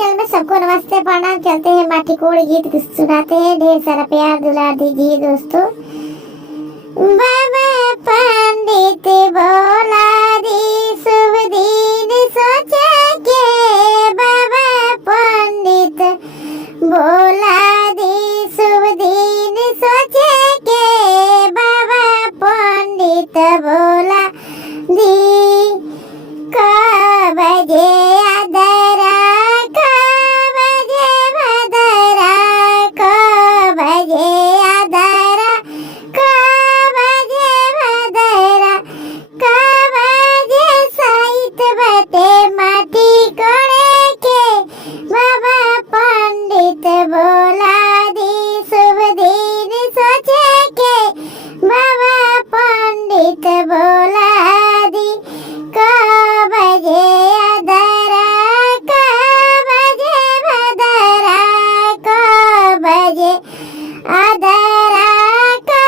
Channel में सबको नमस्ते प्रणाम। चलते हैं माटी कोड़ गीत सुनाते हैं। ढेर सारा प्यार दुलार दीजिए दोस्तों। बाबा पंडित बोला दी शुभ दिन सोचा के, बाबा पंडित बोला दी शुभ दिन सोचे के, बाबा पंडित बोला दी का बजे आदरा, का बजे भदरा, का बजे आदरा, का बजे भदरा, का बजे साइत बटे माटी कोड़े के, बाबा पंडित बोला दी शुभ दिन सोचे के, बाबा पंडित बोला दी का बजे आदरा, का बजे भदरा, का बजे आदरा, का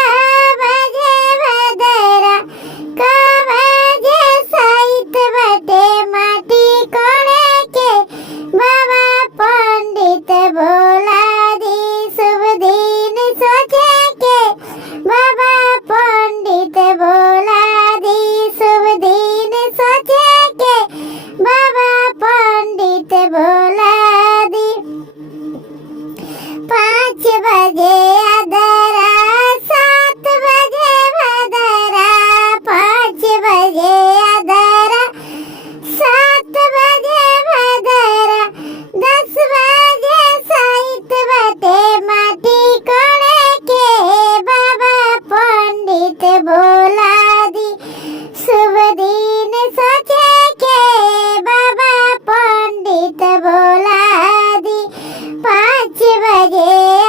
बजे भदरा, का बजे साइत बटे माटी कोड़े के, बाबा पंडित बोला दी शुभ दिन सोचे के, बाबा पंडित बोला दी शुभ दिन सोचे के, बाबा पंडित बोला दी 5 बजे आदरा, 7 बजे भदरा, 5 बजे आदरा, 7 बजे भदरा, 10 बजे साइत बटे माटी कोड़े के, बाबा पंडित बोला दी शुभ दिन सोचे के, बाबा पंडित बोला दी 5 बजे